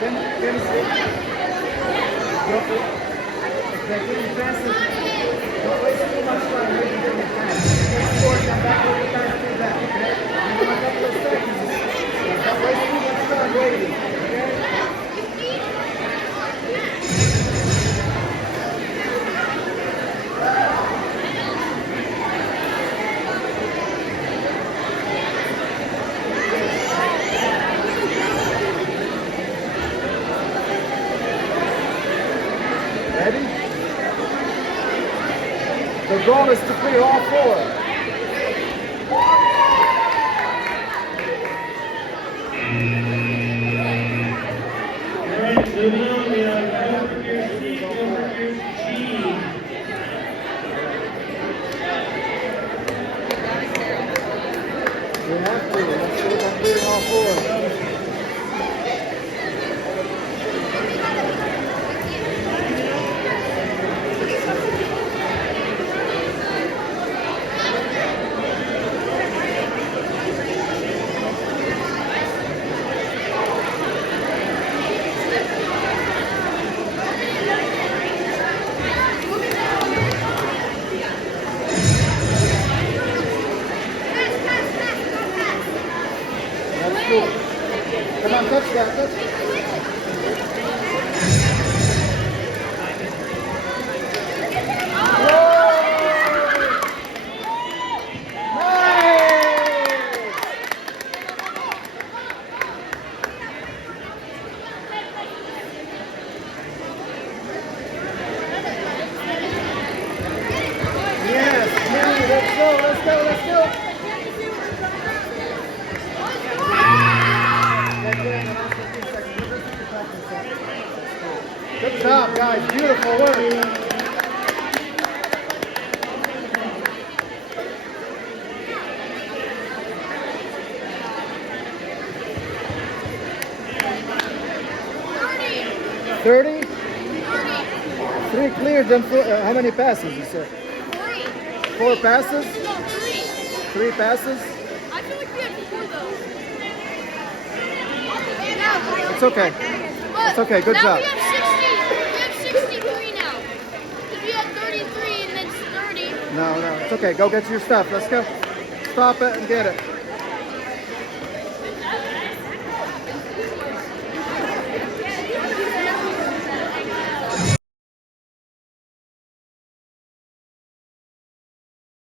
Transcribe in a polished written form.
Can you see? Guilford. Exactly. Fastest. Don't waste too much time waiting for your time. Score, come back with the time to that. Okay? Give them a couple of seconds. Don't waste too much time waiting. Okay? Ready? The goal is to clear all four. Alright, moving on, we have over here C, over here G. You have to. Let's see if I'm clearing all four. Come on, touch that. Touch. Yes, Kenny, let's go, let's go, let's go. Good job, guys. Beautiful work. $30? 3 cleared, then how many passes you said? 4 passes? No, 3. 3 passes? I feel like we had 4 though. It's okay. It's okay, good job. We have 63 now. Because we had 33 and then 30. No, it's okay. Go get your stuff. Let's go. Stop it and get it.